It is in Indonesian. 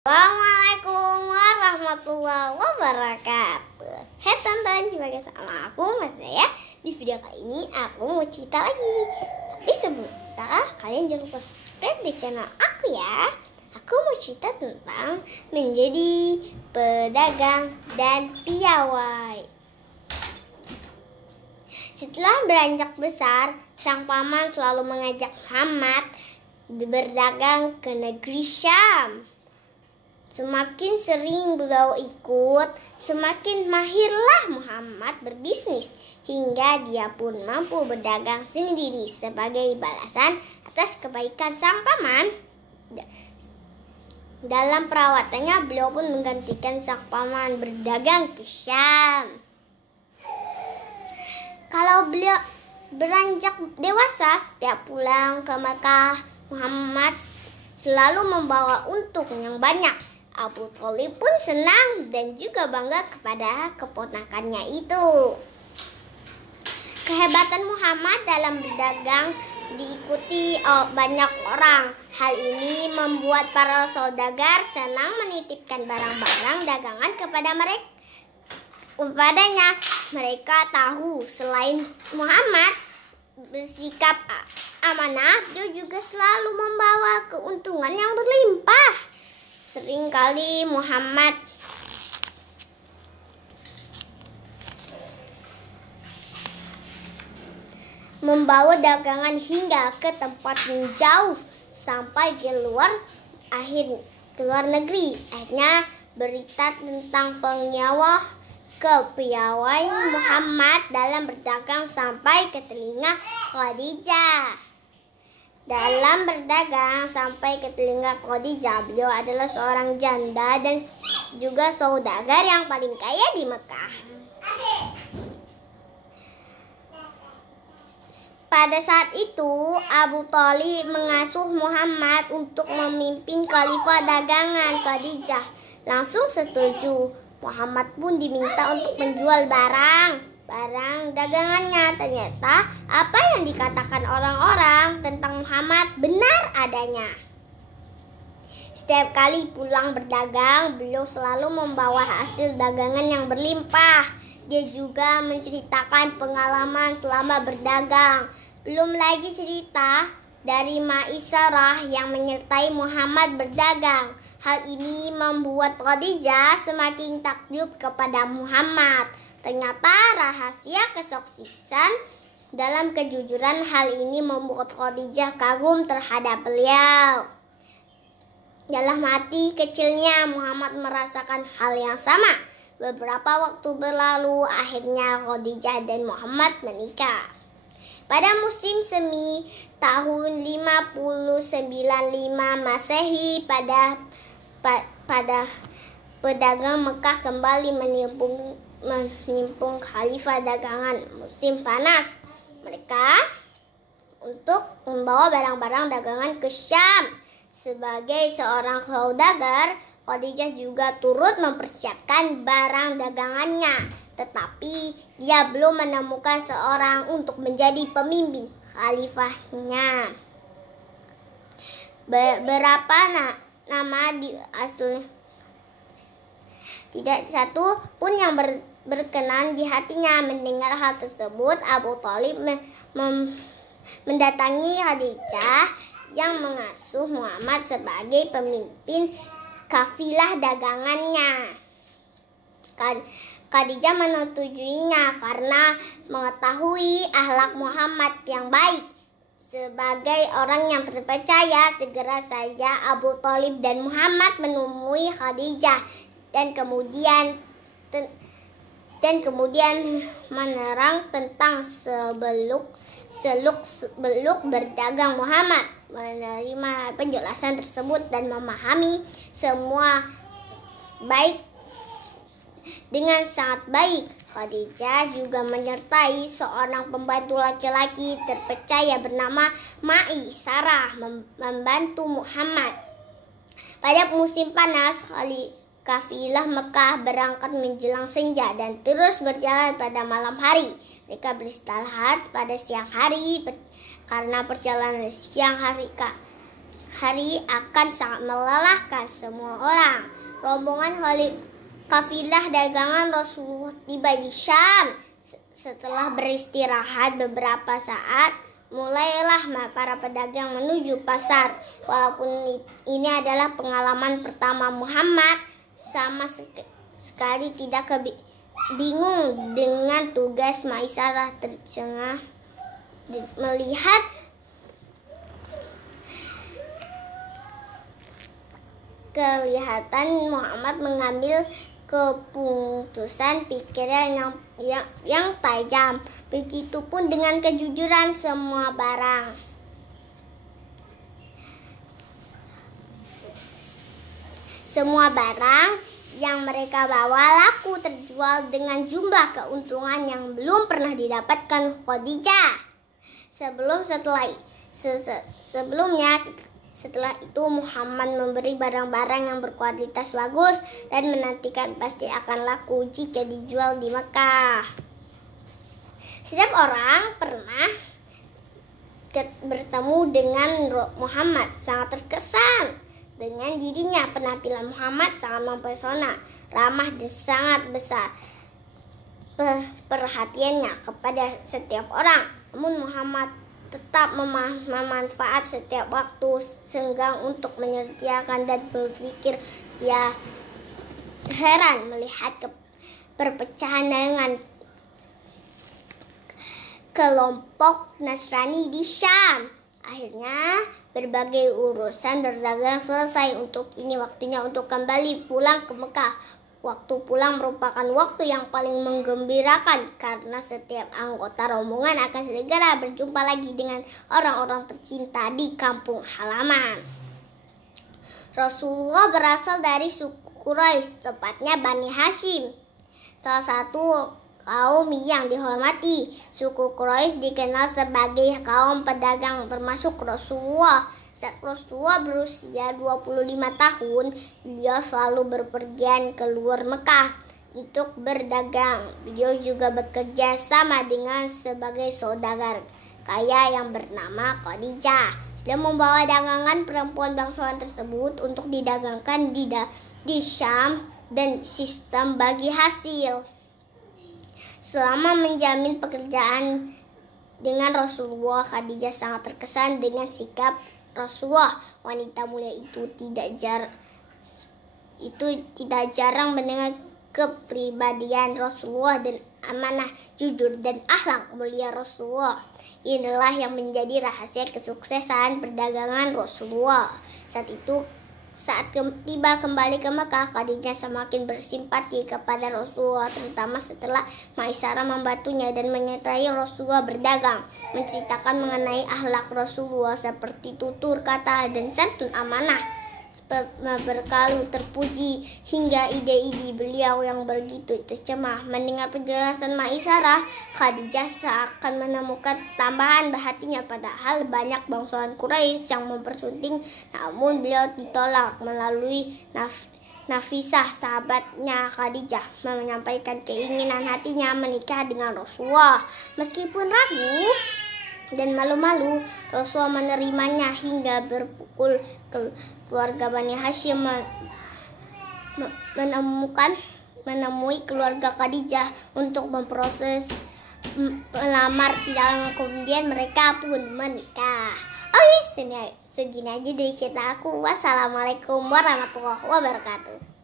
Assalamualaikum warahmatullahi wabarakatuh. Hai teman-teman, jumpa lagi sama aku Mas ya. Di video kali ini aku mau cerita lagi. Tapi sebelumnya kalian jangan lupa subscribe di channel aku ya. Aku mau cerita tentang menjadi pedagang dan piawai. Setelah beranjak besar, sang paman selalu mengajak Muhammad berdagang ke negeri Syam. Semakin sering beliau ikut, semakin mahirlah Muhammad berbisnis, hingga dia pun mampu berdagang sendiri sebagai balasan atas kebaikan sang paman. Dalam perawatannya, beliau pun menggantikan sang paman berdagang ke Syam. Kalau beliau beranjak dewasa, setiap pulang ke Mekah, Muhammad selalu membawa untung yang banyak. Abu Thalib pun senang dan juga bangga kepada keponakannya itu. Kehebatan Muhammad dalam berdagang diikuti banyak orang. Hal ini membuat para saudagar senang menitipkan barang-barang dagangan kepadanya. Mereka tahu selain Muhammad bersikap amanah, dia juga selalu membawa keuntungan yang berlimpah. Seringkali Muhammad membawa dagangan hingga ke tempat yang jauh sampai ke luar negeri. Akhirnya berita tentang kepiawai Muhammad dalam berdagang sampai ke telinga Khadijah. Dalam berdagang sampai ke telinga Khadijah, beliau adalah seorang janda dan juga saudagar yang paling kaya di Mekah. Pada saat itu, Abu Thalib mengasuh Muhammad untuk memimpin khalifah dagangan. Khadijah langsung setuju. Muhammad pun diminta untuk menjual barang dagangannya. Ternyata apa yang dikatakan orang-orang tentang Muhammad benar adanya. Setiap kali pulang berdagang, beliau selalu membawa hasil dagangan yang berlimpah. Dia juga menceritakan pengalaman selama berdagang. Belum lagi cerita dari Maisarah yang menyertai Muhammad berdagang. Hal ini membuat Khadijah semakin takjub kepada Muhammad. Ternyata rahasia kesuksesan dalam kejujuran. Hal ini membuat Khadijah kagum terhadap beliau. Dalam hati kecilnya, Muhammad merasakan hal yang sama. Beberapa waktu berlalu, akhirnya Khadijah dan Muhammad menikah. Pada musim semi tahun 595 Masehi, pada pedagang Mekah kembali menimpung khalifah dagangan musim panas mereka untuk membawa barang-barang dagangan ke Syam. Sebagai seorang saudagar, Khadijah juga turut mempersiapkan barang dagangannya, tetapi dia belum menemukan seorang untuk menjadi pemimpin khalifahnya. Beberapa nama asli tidak satu pun yang berkenan di hatinya. Mendengar hal tersebut, Abu Thalib mendatangi Khadijah yang mengasuh Muhammad sebagai pemimpin kafilah dagangannya. Khadijah menyetujui-nya karena mengetahui akhlak Muhammad yang baik. Sebagai orang yang terpercaya, segera saja Abu Thalib dan Muhammad menemui Khadijah dan kemudian menerang tentang seluk-beluk berdagang Muhammad. Menerima penjelasan tersebut dan memahami semua dengan sangat baik. Khadijah juga menyertai seorang pembantu laki-laki terpercaya bernama Maisarah membantu Muhammad. Pada musim panas, kafilah Mekah berangkat menjelang senja dan terus berjalan pada malam hari. Mereka beristirahat pada siang hari karena perjalanan siang hari akan sangat melelahkan semua orang. Rombongan kafilah dagangan Rasulullah tiba di Syam. Setelah beristirahat beberapa saat, mulailah para pedagang menuju pasar. Walaupun ini adalah pengalaman pertama Muhammad, sama sekali tidak bingung dengan tugas Maisarah. Tercengang melihat kelihatan Muhammad mengambil keputusan pikiran yang tajam. Begitupun dengan kejujuran semua barang. Semua barang yang mereka bawa laku terjual dengan jumlah keuntungan yang belum pernah didapatkan Khadijah. Setelah itu Muhammad memberi barang-barang yang berkualitas bagus dan menantikan pasti akan laku jika dijual di Mekah. Setiap orang pernah bertemu dengan Muhammad sangat terkesan dengan dirinya. Penampilan Muhammad sangat mempesona, ramah dan sangat besar perhatiannya kepada setiap orang. Namun Muhammad tetap memanfaat setiap waktu senggang untuk menyediakan dan berpikir. Dia heran melihat perpecahan dengan kelompok Nasrani di Syam. Akhirnya berbagai urusan berdagang selesai. Untuk ini waktunya untuk kembali pulang ke Mekah. Waktu pulang merupakan waktu yang paling menggembirakan karena setiap anggota rombongan akan segera berjumpa lagi dengan orang-orang tercinta di kampung halaman. Rasulullah berasal dari suku Quraisy, tepatnya Bani Hashim, salah satu kaum yang dihormati. Suku Quraisy dikenal sebagai kaum pedagang termasuk Rasulullah. Saat Rasulullah berusia 25 tahun, beliau selalu berpergian keluar Mekah untuk berdagang. Beliau juga bekerja sama dengan sebagai saudagar kaya yang bernama Khadijah. Beliau membawa dagangan perempuan bangsawan tersebut untuk didagangkan di Syam dan sistem bagi hasil. Selama menjamin pekerjaan dengan Rasulullah, Khadijah sangat terkesan dengan sikap Rasulullah. Wanita mulia itu tidak jarang mendengar kepribadian Rasulullah dan amanah, jujur dan akhlak mulia Rasulullah. Inilah yang menjadi rahasia kesuksesan perdagangan Rasulullah. Saat tiba kembali ke Mekah, Khadijah semakin bersimpati kepada Rasulullah, terutama setelah Maisarah membantunya dan menyertai Rasulullah berdagang, menceritakan mengenai akhlak Rasulullah seperti tutur kata dan santun amanah. Berkalu terpuji hingga ide-ide beliau yang begitu tercemah. Mendengar penjelasan Maisarah, Khadijah seakan menemukan tambahan hatinya. Padahal banyak bangsawan Quraisy yang mempersunting, namun beliau ditolak. Melalui Nafisah, sahabatnya Khadijah, menyampaikan keinginan hatinya menikah dengan Rasulullah. Meskipun ragu dan malu-malu, Rasulullah menerimanya hingga berpukul ke keluarga Bani Hashim menemui keluarga Khadijah untuk memproses melamar. Tidak lama kemudian mereka pun menikah. Segini aja dari cerita aku. Wassalamualaikum warahmatullahi wabarakatuh.